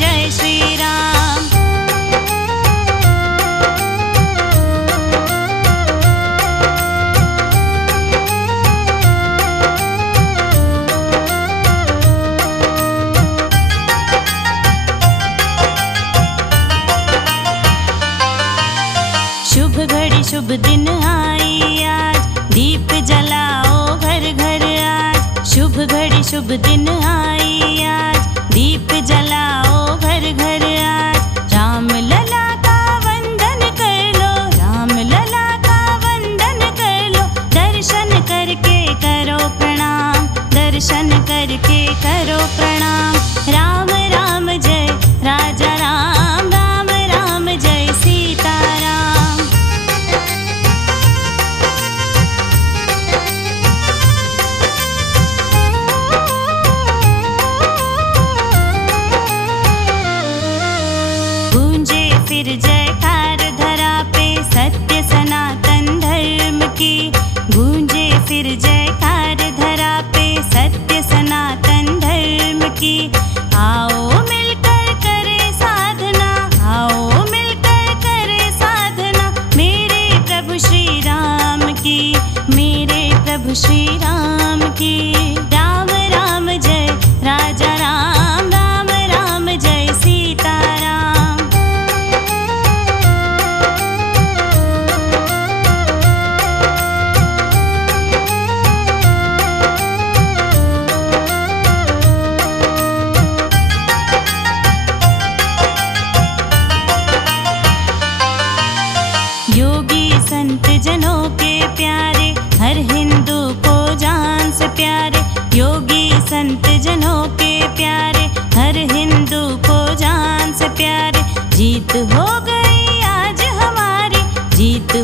जय श्री राम। शुभ घड़ी शुभ दिन आई आज, दीप जलाओ घर घर आज। शुभ घड़ी शुभ दिन आई आज, दीप जलाओ घर घर आज। राम लला का वंदन कर लो, राम लला का वंदन कर लो। दर्शन करके करो प्रणाम, दर्शन करके करो प्रणाम। राम राम जय राजा राम, राम राम जय सीता राम। गूंजे फिर जयकार धरा पे सत्य सनातन धर्म की। गूंजे फिर जयकार धरा पे सत्य सनातन धर्म की। आओ मिलकर करे साधना, आओ मिलकर करे साधना। मेरे प्रभु श्री राम की, मेरे प्रभु श्री राम की। राम राम जय राजा राम, राम राम जय सीता राम। योगी संत जनों के प्यारे, हर हिंदू को जान से प्यारे। योगी संत जनों के प्यारे, हर हिंदू को जान से प्यारे। जीत हो गई आज हमारी, जीत